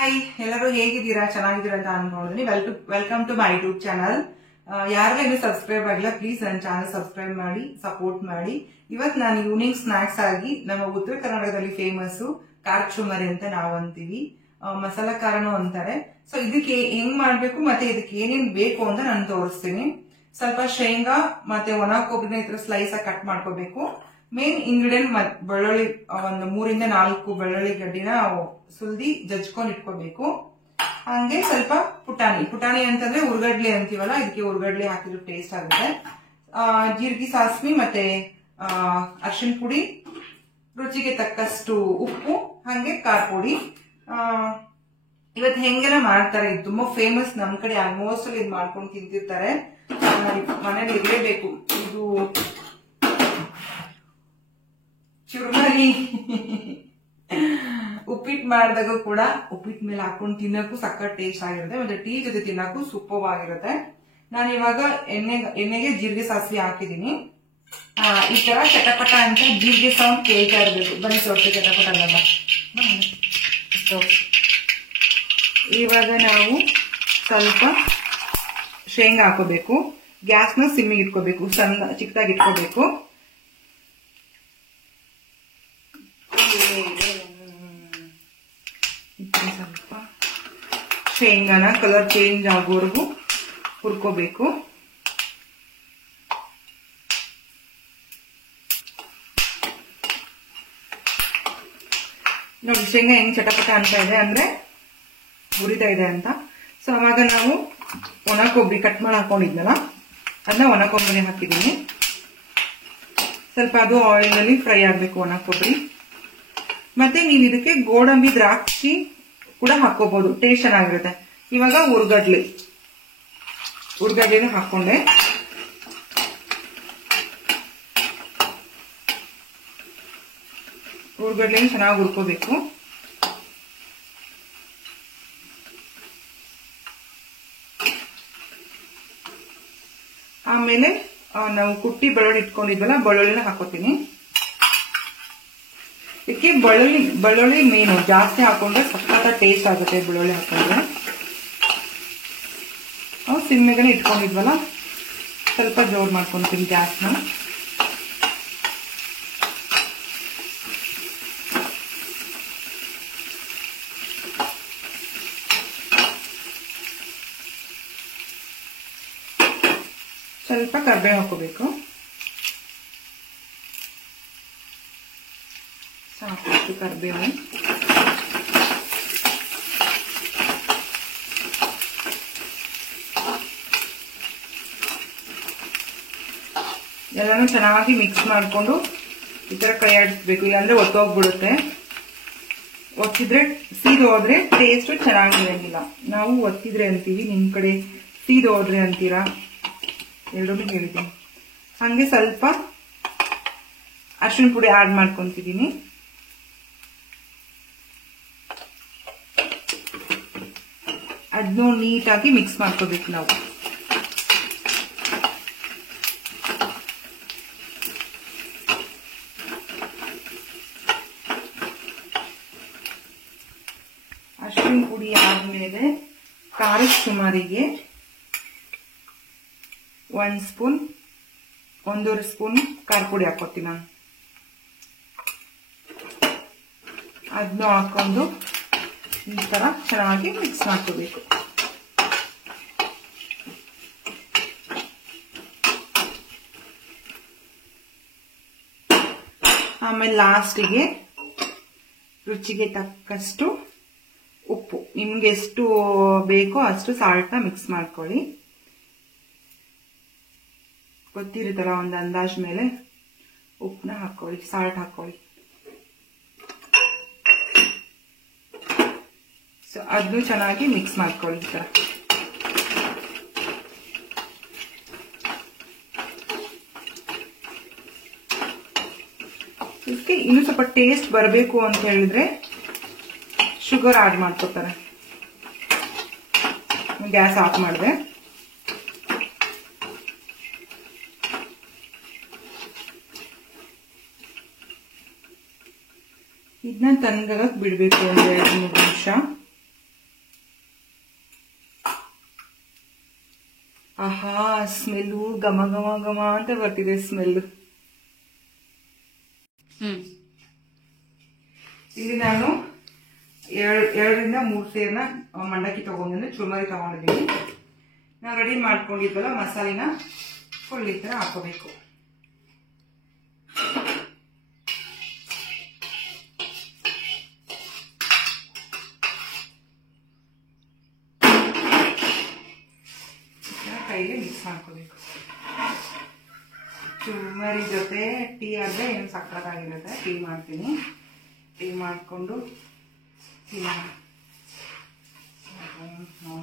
Hi, ಎಲ್ಲರೂ ಹೇಗಿದ್ದೀರಾ? ಚೆನ್ನಾಗಿದ್ದೀರಾ ಅಂತ ಅನ್ಕೊಂಡಿದ್ದೀನಿ. Welcome to my YouTube channel. ಯಾರೆಲ್ಲ ಇನ್ನೂ ಸಬ್ಸ್ಕ್ರೈಬ್ ಆಗಿಲ್ಲ, ಪ್ಲೀಸ್ ನನ್ನ ಚಾನಲ್ ಸಬ್ಸ್ಕ್ರೈಬ್ ಮಾಡಿ, ಸಪೋರ್ಟ್ ಮಾಡಿ. ಇವತ್ತು ನಾನು ಈವ್ನಿಂಗ್ ಸ್ನಾಕ್ಸ್ ಆಗಿ ನಮ್ಮ ಉತ್ತರ ಕರ್ನಾಟಕದಲ್ಲಿ ಫೇಮಸ್ ಖಾರ ಚುಮ್ಮರಿ ಅಂತ ನಾವು ಅಂತೀವಿ, ಮಸಾಲಾ ಖಾರನೂ ಅಂತಾರೆ. ಸೊ ಇದಕ್ಕೆ ಹೆಂಗ್ ಮಾಡ್ಬೇಕು ಮತ್ತೆ ಇದಕ್ಕೆ ಏನೇನ್ ಬೇಕು ಅಂತ ನಾನು ತೋರಿಸ್ತೀನಿ. ಸ್ವಲ್ಪ ಶೇಂಗಾ ಮತ್ತೆ ಒಣ ಕೊಬ್ಬರಿನ ಈ ತರ ಸ್ಲೈಸ್ ಆಗಿ ಕಟ್ ಮಾಡ್ಕೋಬೇಕು. ಮೇನ್ ಇಂಗ್ರೀಡಿಯಂಟ್ ಬೆಳ್ಳುಳ್ಳಿ, ಒಂದು 3 ಇಂದ 4 ಬೆಳ್ಳುಳ್ಳಿ ಗಡ್ಡಿನ ಸುಲ್ದಿ ಜಜ್ಕೊಂಡ್ ಇಟ್ಕೋಬೇಕು. ಹಂಗೆ ಸ್ವಲ್ಪ ಪುಟಾಣಿ ಅಂತಂದ್ರೆ ಉರ್ಗಡ್ಲೆ ಅಂತೀವಲ್ಲ, ಇದಕ್ಕೆ ಉರ್ಗಡ್ಲೆ ಹಾಕಿದ್ರೆ ಟೇಸ್ಟ್ ಆಗುತ್ತೆ. ಜೀರಿಗೆ, ಸಾಸಿವೆ ಮತ್ತೆ ಅರಿಶಿನ ಪುಡಿ, ರುಚಿಗೆ ತಕ್ಕಷ್ಟು ಉಪ್ಪು, ಹಂಗೆ ಖಾರ ಪುಡಿ. ಇವತ್ತು ಹೆಂಗೆಲ್ಲ ಮಾಡ್ತಾರೆ, ಇದು ತುಂಬಾ ಫೇಮಸ್ ನಮ್ ಕಡೆ. ಆಲ್ಮೋಸ್ಟ್ ಇದು ಮಾಡ್ಕೊಂಡು ತಿಂತಿರ್ತಾರೆ, ಮನೇಲಿ ಇರಲೇಬೇಕು. ಇದು ಚುರ್ಮರಿ ಉಪ್ಪಿಟ್ಟು ಮಾಡಿದಾಗ ಕೂಡ ಉಪ್ಪಿಟ್ಟು ಮೇಲೆ ಹಾಕೊಂಡು ತಿನ್ನಕ್ಕೂ ಸಖತ್ ಟೇಸ್ಟ್ ಆಗಿರುತ್ತೆ, ಮತ್ತೆ ಟೀ ಜೊತೆ ತಿನ್ನಕ್ಕೂ ಸೂಪರ್ ಆಗಿರುತ್ತೆ. ನಾನು ಇವಾಗ ಎಣ್ಣೆಗೆ ಜೀರಿಗೆ, ಸಾಸಿವೆ ಹಾಕಿದೀನಿ. ಈ ತರ ಚಟಪಟ ಅಂತ ಜೀರಿಗೆ ಸೌಂಡ್ ಕೇಳ್ತಾ ಇರ್ಬೇಕು. ಬನ್ನಿ ತೋರಿಸಿ ಚಟಪಟ ಅನ್ನೋದ. ಇವಾಗ ನಾವು ಸ್ವಲ್ಪ ಶೇಂಗಾ ಹಾಕೋಬೇಕು. ಗ್ಯಾಸ್ನ ಸಿಮ್ಮಿಗೆ ಇಟ್ಕೋಬೇಕು, ಚಿಕ್ಕದಾಗಿ ಇಟ್ಕೋಬೇಕು. ಸ್ವಲ್ಪ ಶೇಂಗಾನ ಕಲರ್ ಚೇಂಜ್ ಆಗೋವರೆಗೂ ಹುರ್ಕೋಬೇಕು. ನೋಡಿ ಶೇಂಗಾ ಹೆಂಗ್ ಚಟಪಟ ಅಂತ ಇದೆ ಅಂದ್ರೆ ಹುರಿತಾ ಇದೆ ಅಂತ. ಸೊ ಅವಾಗ ನಾವು ಒಣ ಕೊಬ್ಬರಿ ಕಟ್ ಮಾಡಿ ಹಾಕೊಂಡಿದ್ನಲ್ಲ, ಅದನ್ನ ಒಣ ಕೊಬ್ಬರಿ ಹಾಕಿದೀನಿ. ಸ್ವಲ್ಪ ಅದು ಆಯಿಲ್ ನಲ್ಲಿ ಫ್ರೈ ಆಗ್ಬೇಕು ಒಣ ಕೊಬ್ಬರಿ. ಮತ್ತೆ ನೀವು ಇದಕ್ಕೆ ಗೋಡಂಬಿ, ದ್ರಾಕ್ಷಿ ಕೂಡ ಹಾಕೋಬಹುದು, ಟೇಸ್ಟ್ ಚೆನ್ನಾಗಿರುತ್ತೆ. ಇವಾಗ ಉರ್ಗಡ್ಲೆನ ಹಾಕೊಂಡೆ. ಉರ್ಗಡ್ಲೆನ ಚೆನ್ನಾಗಿ ಹುರ್ಕೋಬೇಕು. ಆಮೇಲೆ ನಾವು ಕುಟ್ಟಿ ಬೆಳ್ಳುಳ್ಳಿ ಇಟ್ಕೊಂಡಿದ್ವಲ್ಲ, ಬೆಳ್ಳುಳ್ಳಿನ ಹಾಕೋತೀನಿ. ಇದಕ್ಕೆ ಬೆಳ್ಳುಳ್ಳಿ ಮೇನು ಜಾಸ್ತಿ ಹಾಕೊಂಡ್ರೆ ಸಖತ್ ಟೇಸ್ಟ್ ಆಗುತ್ತೆ. ಬೆಳ್ಳುಳ್ಳಿ ಹಾಕೊಂಡ್ರೆ ನಾವು ಸಿಮ್ಮಿಗೆ ಇಟ್ಕೊಂಡಿದ್ವಲ್ಲ, ಸ್ವಲ್ಪ ಜೋರ್ ಮಾಡ್ಕೊಂತೀನಿ ಗ್ಯಾಸ್ನ. ಸ್ವಲ್ಪ ಕರ್ಬೇವು ಹಾಕೋಬೇಕು, ಸಾಕಷ್ಟು ಕರ್ಬೇವು. ಎಲ್ಲಾನು ಚೆನ್ನಾಗಿ ಮಿಕ್ಸ್ ಮಾಡಿಕೊಂಡು ಈ ತರ ಕೈ ಆಡಿಸ್ಬೇಕು, ಇಲ್ಲಾಂದ್ರೆ ಒತ್ತೋಗ್ಬಿಡುತ್ತೆ. ಒತ್ತಿದ್ರೆ ಸೀದ್ ಹೋದ್ರೆ ಟೇಸ್ಟ್ ಚೆನ್ನಾಗಿರಂಗಿಲ್ಲ. ನಾವು ಒತ್ತಿದ್ರೆ ಅಂತೀವಿ, ನಿಮ್ ಕಡೆ ಸೀದ್ ಹೋದ್ರೆ ಅಂತೀರಾ, ಎರಡೂ ಹೇಳಿದ್ದೀನಿ. ಹಂಗೆ ಸ್ವಲ್ಪ ಅರಿಶಿನ ಪುಡಿ ಆಡ್ ಮಾಡ್ಕೊಂತಿದ್ದೀನಿ. ಅದನ್ನು ನೀಟಾಗಿ ಮಿಕ್ಸ್ ಮಾಡ್ಕೋಬೇಕು ನಾವು. ಅರಿಶಿನ ಪುಡಿ ಆದ್ಮೇಲೆ ಖಾರದ ಸುಮಾರಿಗೆ 1.5 ಸ್ಪೂನ್ ಖಾರ ಪುಡಿ ಹಾಕೋತೀನಿ ನಾನು. ಅದನ್ನು ಹಾಕೊಂಡು ಈ ತರ ಚೆನ್ನಾಗಿ ಮಿಕ್ಸ್ ಮಾಡ್ಕೋಬೇಕು. ಆಮೇಲೆ ಲಾಸ್ಟಿಗೆ ರುಚಿಗೆ ತಕ್ಕಷ್ಟು ಉಪ್ಪು, ನಿಮ್ಗೆ ಎಷ್ಟು ಬೇಕೋ ಅಷ್ಟು ಸಾಲ್ಟ್ನ ಮಿಕ್ಸ್ ಮಾಡ್ಕೊಳ್ಳಿ. ಗೊತ್ತಿರುತ್ತಲ್ಲ, ಒಂದು ಅಂದಾಜ್ ಮೇಲೆ ಉಪ್ಪನ್ನ ಹಾಕೊಳ್ಳಿ, ಸಾಲ್ಟ್ ಹಾಕೊಳ್ಳಿ. ಸೊ ಅದನ್ನು ಚೆನ್ನಾಗಿ ಮಿಕ್ಸ್ ಮಾಡ್ಕೊಳ್ಳಿ. ಈ ತರ ಇದಕ್ಕೆ ಇನ್ನೂ ಸ್ವಲ್ಪ ಟೇಸ್ಟ್ ಬರಬೇಕು ಅಂತ ಹೇಳಿದ್ರೆ ಶುಗರ್ ಆಡ್ ಮಾಡ್ಕೋತಾರೆ. ಗ್ಯಾಸ್ ಆಫ್ ಮಾಡಿದೆ. ಇದನ್ನ ತಣ್ಣಗಾಗಕ್ಕೆ ಬಿಡಬೇಕು ಒಂದು 2-3 ನಿಮಿಷ. ಸ್ಮೆಲ್ಲು ಘಮ ಘಮ ಘಮ ಅಂತ ಬರ್ತಿದೆ ಸ್ಮೆಲ್ಲು. ಇಲ್ಲಿ ನಾನು 2ರಿಂದ 3 ಸೇರ್ನ ಮಂಡಕ್ಕಿ ತಗೊಂಡಿದ್ದೀನಿ, ಚುರ್ಮರಿ ತಗೊಂಡಿದ್ದೀನಿ. ನಾವು ರೆಡಿ ಮಾಡ್ಕೊಂಡಿದ್ವಲ್ಲ ಮಸಾಲಿನ ಫುಲ್ ಈ ಥರ ಹಾಕೋಬೇಕು. ಕೈಗೆ ಮಿಕ್ಸ್ ಮಾಡ್ಕೋಬೇಕು. ಚುರ್ಮರಿ ಜೊತೆ ಟೀ ಆದರೆ ಏನು ಸಕ್ಕತ್ತಾಗಿರುತ್ತೆ. ಟೀ ಮಾಡ್ತೀನಿ. ಟೀ ಮಾಡಿಕೊಂಡು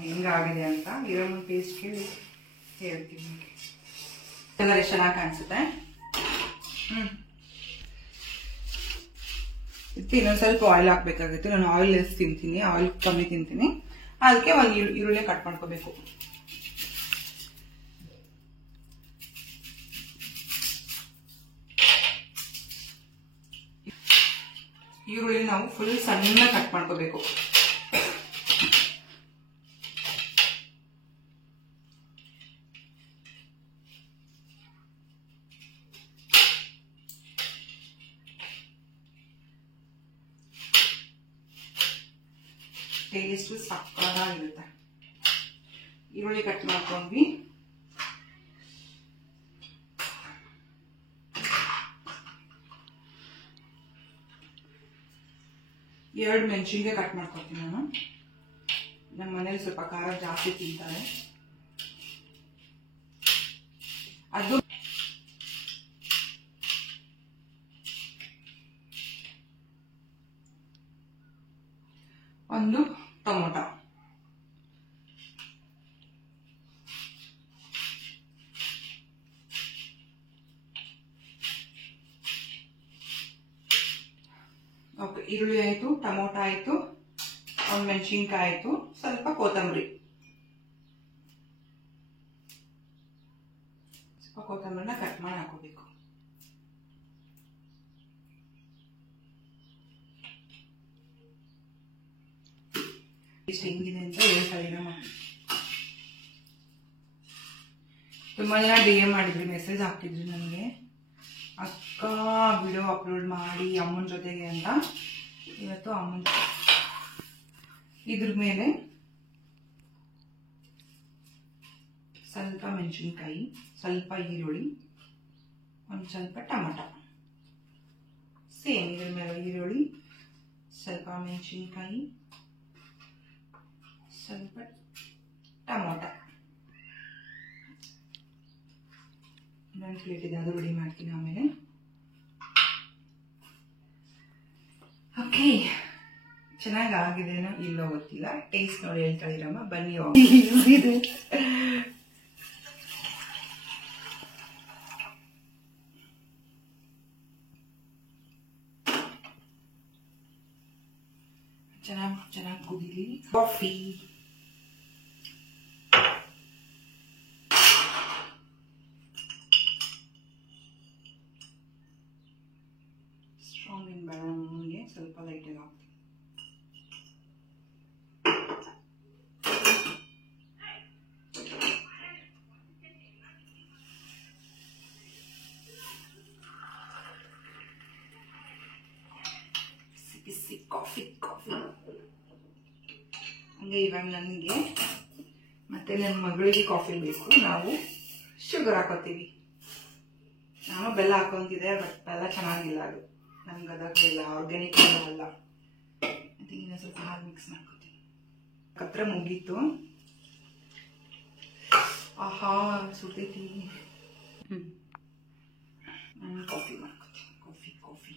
ಹೆಂಗಾಗಿದೆ ಅಂತ ಇರೋ ಟೇಸ್ಟ್ಗೆ ಹೇಳ್ತೀನಿ. ಕಲರ್ ಎಷ್ಟು ಚೆನ್ನಾಗಿ ಕಾಣಿಸುತ್ತೆ. ಇನ್ನೊಂದು ಸ್ವಲ್ಪ ಆಯಿಲ್ ಹಾಕ್ಬೇಕಾಗುತ್ತೆ. ನಾನು ಆಯಿಲ್ ಲೆಸ್ ತಿಂತೀನಿ, ಆಯಿಲ್ ಕಮ್ಮಿ ತಿಂತೀನಿ. ಅದಕ್ಕೆ ಒಂದು ಈರುಳ್ಳಿ ಕಟ್ ಮಾಡ್ಕೋಬೇಕು. ಈರುಳ್ಳಿ ನಾವು ಫುಲ್ ಸಣ್ಣ ಕಟ್ ಮಾಡ್ಕೋಬೇಕು. ಟೇಸ್ಟ್ ಸಕ್ಕತ್ತಾಗಿರುತ್ತೆ. ಈರುಳ್ಳಿ ಕಟ್ ಮಾಡ್ಕೊಂಡ್ವಿ. ಎರಡು ಮೆಣಸಿನ್ಕಾಯಿ ಕಟ್ ಮಾಡ್ಕೊತೀನಿ ನಾನು. ನಮ್ಮ ಮನೇಲಿ ಸ್ವಲ್ಪ ಖಾರ ಜಾಸ್ತಿ ತಿಂತಾರೆ. ಅದು ಒಂದು ಟೊಮೊಟೊ, ಓಕೆ. ಈರುಳ್ಳಿ ಆಯಿತು, ಟೊಮೊಟೊ ಆಯಿತು, ಒಂದು ಮೆಣಸಿನ್ಕಾಯಿ ಆಯಿತು, ಸ್ವಲ್ಪ ಕೊತ್ತಂಬರಿ, ಕೊತ್ತಂಬರಿನ ಕಟ್ ಮಾಡಿ ಹಾಕೋಬೇಕು. ಇಷ್ಟು ಹೆಂಗಿದೆ ಅಂತ ಹೇಳ್ತಾ ಇದ್ದೀನಮ್ಮ. ತುಂಬ ಜನ DM ಮಾಡಿದ್ರಿ, ಮೆಸೇಜ್ ಹಾಕಿದ್ರಿ ನನಗೆ, ಅಕ್ಕ ವಿಡಿಯೋ ಅಪ್ಲೋಡ್ ಮಾಡಿ ಅಮ್ಮನ ಜೊತೆಗೆ ಅಂತ. ಇವತ್ತು ಅಮ್ಮನ ಇದ್ರ ಮೇಲೆ ಸ್ವಲ್ಪ ಮೆಣಸಿನ್ಕಾಯಿ, ಸ್ವಲ್ಪ ಈರುಳ್ಳಿ, ಒಂದು ಸ್ವಲ್ಪ ಟೊಮೊಟೊ, ಸೇಮ್ ಇದ್ರ ಮೇಲೆ ಈರುಳ್ಳಿ, ಸ್ವಲ್ಪ ಮೆಣಸಿನ್ಕಾಯಿ, ಸ್ವಲ್ಪ ಟೊಮೊಟೊ. ಇನ್ನೊಂದು ಪ್ಲೇಟ್ ಇದೆ, ಅದು ರೆಡಿ ಮಾಡ್ತೀನಿ ಆಮೇಲೆ. ಓಕೆ, ಚೆನ್ನಾಗಿ ಆಗಿದೆನೋ ಇಲ್ಲೋ ಗೊತ್ತಿಲ್ಲ. ಟೇಸ್ಟ್ ನೋಡಿ ಹೇಳ್ತಾ ಇರಮ್ಮ. ಬನ್ನಿ ಇದೆ. ಚೆನ್ನಾಗಿ ಕುದೀಲಿ. ಕಾಫಿ ಸ್ಟ್ರಾಂಗ್ ಏನು ಬೇಡ ನಮಗೆ, ಸ್ವಲ್ಪ ಲೈಟಾಗಿ ಹಾಕ್ತೀನಿ. ಬಿಸಿ ಕಾಫಿ ಹಂಗೆ. ಇವಾಗ ನನಗೆ ಮತ್ತೆ ನನ್ನ ಮಗಳಿಗೆ ಕಾಫಿ ಬೇಕು. ನಾವು ಶುಗರ್ ಹಾಕೋತೀವಿ. ನಾನು ಬೆಲ್ಲ ಹಾಕೊಂತಿದ್ದೆ, ಬಟ್ ಬೆಲ್ಲ ಚೆನ್ನಾಗಿಲ್ಲ. ಅದು ನಮ್ಗೆ ಅದಕ್ಕೆ ಬೆಲ್ಲ ಆರ್ಗ್ಯಾನಿಕ್ ಅಲ್ಲ. ಅದಕ್ಕೆ ಇನ್ನೂ ಸ್ವಲ್ಪ ಹಾಲು ಮಿಕ್ಸ್ ಮಾಡ್ಕೋತೀನಿ. ಹತ್ರ ಮುಗೀತು. ಆಹಾ ಸುತ್ತೈತಿ. ನಾನು ಕಾಫಿ ಮಾಡ್ಕೋತೀನಿ. ಕಾಫಿ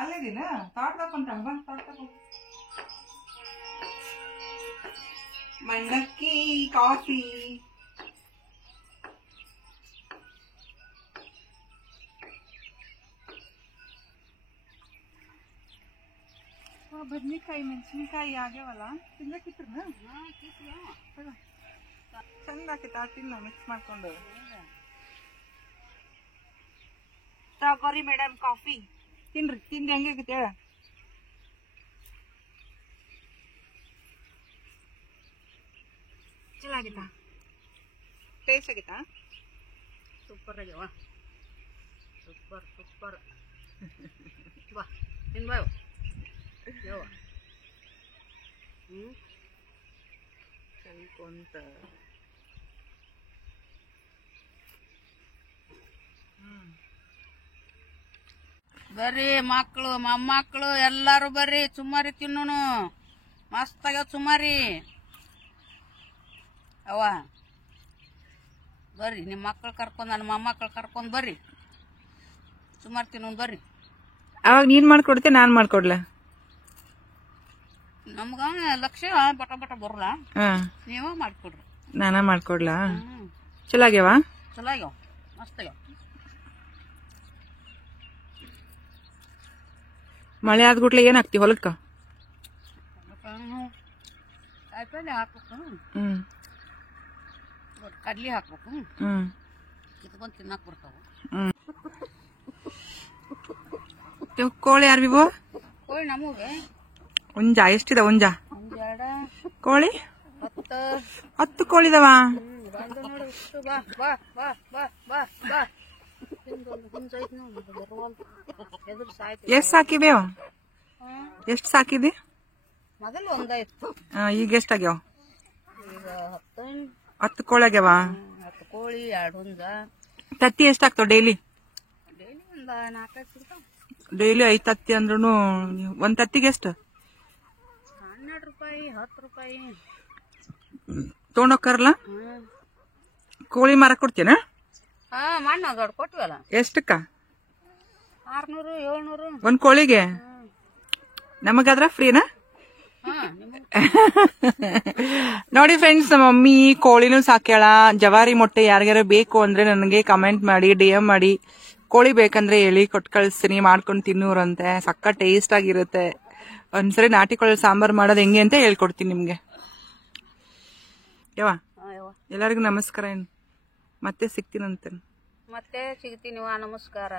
ಅಲ್ಲೇದಿನ ತಾಟ್ ತಕೊಂಡಂಬ ತಾಟ್ ತಗೊಂಡು ಮಂಡಕ್ಕಿ ಕಾಫಿ ಬದ್ನಿಕಾಯಿ ಮೆಣಸಿನ್ಕಾಯಿ ಆಗ್ಯಾವಲ್ಲ ತಿನ್ಬೇಕಿತ್ರ ಚಂದ ಆಕೈತ ತಿನ್ನ ಮಿಕ್ಸ್ ಮಾಡ್ಕೊಂಡು ತಗೋರಿ ಮೇಡಮ್ ಕಾಫಿ ತಿನ್ರಿ ತಿಂದು ಹೆಂಗಾಗೈತೆ ಹೇಳ ಚಲೋ ಆಗೈತಾ ಟೇಸ್ಟ್ ಆಗೈತಾ ಸೂಪರ್ ಆಗ್ಯಾವ ಸೂಪರ್ ಸೂಪರ್ ಬಾ ತಿನ್ ಬಾ ಯವ್ವ ಚಲ್ಕೊಂತ ಬರ್ರಿ ಮಕ್ಕಳು ಮೊಮ್ಮಕ್ಕಳು ಎಲ್ಲಾರು ಬರ್ರಿ ಸುಮಾರಿ ತಿನ್ನೋನು ಮಸ್ತ್ ಆಗ್ಯಾವ ಸುಮಾರಿ ಅವ ಬರ್ರಿ ನಿಮ್ಮ ಮಕ್ಕಳು ಕರ್ಕೊಂಡ್ ನನ್ನ ಮೊಮ್ಮಕ್ಕಳು ಕರ್ಕೊಂಡ್ ಬರ್ರಿ ಸುಮಾರು ತಿನ್ನೋನ್ ಬರ್ರಿ ಅವಾಗ ನೀನ್ ಮಾಡ್ಕೊಡ್ತೆ ನಾನ್ ಮಾಡ್ಕೊಡ್ಲ ನಮ್ಗ ಲಕ್ಷ ಬಟ ಬಟ ಬರಲ್ಲ ನೀವ ಮಾಡ್ಕೊಡ್ರಿ ನಾನ ಮಾಡ್ಕೊಡ್ಲಾ ಚಲೋ ಆಗ್ಯಾವ ಚಲೋ ಆಗ್ಯಾವ ಮಸ್ತ್ ಆಗ್ಯಾವ ಮಳೆ ಆದ್ಗುಟ್ಲೆ ಏನ್ ಹಾಕ್ತಿ ಹೊಲಕ್ಕ ಕಾಯಿಪಲ್ಲೆ ಹಾಕ್ಬೇಕು ಕಡ್ಲಿ ಹಾಕ್ಬೇಕು ಕಿತ್ಕೊಂಡ್ ತಿನ್ನಕ್ ಬರ್ತಾವ ಕೋಳಿ ಯಾರು ಬಿವು ಕೋಳಿ ನಮಗೆ ಹುಂಜ ಎಷ್ಟಿದ ಹುಂಜ ಒಂದೆರಡ ಕೋಳಿ 10 ಕೋಳಿದವ ನೋಡು ಬಾ ಬಾ ಬಾ ಬಾ ಬಾ ಬಾ ಹುಂಜ ಐತ್ ನೋಡಿ ಎದುರು ಸಾಯ್ತು ಎಷ್ಟ್ ಸಾಕಿವೆ ಎಷ್ಟ್ ಸಾಕಿದಿ ಮೊದಲು ಒಂದಾಯ್ತು ಈಗ ಎಷ್ಟಾಗ್ಯಾವ ಈಗ 10 ಕೋಳಿ ಆಗ್ಯಾವ 10 ಕೋಳಿ 2 ಹುಂಜ ತತ್ತಿ ಎಷ್ಟಾಗ್ತಾವ ಡೈಲಿ ಒಂದ್ 4-5 ಸಿಗ್ತಾವ ಡೈಲಿ 5 ತತ್ತಿ ಅಂದ್ರೂ ಒಂದ್ ತತ್ತಿಗೆ ಎಷ್ಟು 12 ರೂಪಾಯಿ 10 ರೂಪಾಯಿ ತೊಗೊಂಡೋಗ್ತಾರಲ್ಲ ಕೋಳಿ ಮಾರಕ್ ಕೊಡ್ತೇನ ಮಣ್ಣು ದೊಡ್ಡ ಕೊಟ್ವಲ್ಲ ಎಷ್ಟಕ್ಕ 600 700 ಒಂದ್ ಕೋಳಿಗೆ ನಮಗಾದ್ರ ಫ್ರೀನಾ ನೋಡಿ ಫ್ರೆಂಡ್ಸ್ ನಮ್ಮ ಮಮ್ಮಿ ಕೋಳಿನೂ ಸಾಕ್ಯಾಳ ಜವಾರಿ ಮೊಟ್ಟೆ ಯಾರಿಗಾರ ಬೇಕು ಅಂದ್ರೆ ನನಗೆ ಕಮೆಂಟ್ ಮಾಡಿ DM ಮಾಡಿ ಕೋಳಿ ಬೇಕಂದ್ರೆ ಹೇಳಿ ಕೊಟ್ಟು ಕಳಿಸ್ತೀನಿ ಮಾಡ್ಕೊಂಡು ತಿನ್ನೂರಂತೆ ಸಕ್ಕ ಟೇಸ್ಟ್ ಆಗಿರುತ್ತೆ ಒಂದ್ಸರಿ ನಾಟಿ ಕೋಳಿ ಸಾಂಬಾರ್ ಮಾಡೋದು ಹೆಂಗೆ ಅಂತ ಹೇಳ್ಕೊಡ್ತೀನಿ ನಿಮ್ಗೆ ಯವ್ವ ಎಲ್ಲರಿಗೂ ನಮಸ್ಕಾರ ಮತ್ತೆ ಸಿಗ್ತೀನಂತೆ ಮತ್ತೆ ಸಿಗ್ತೀನಿ ನಮಸ್ಕಾರ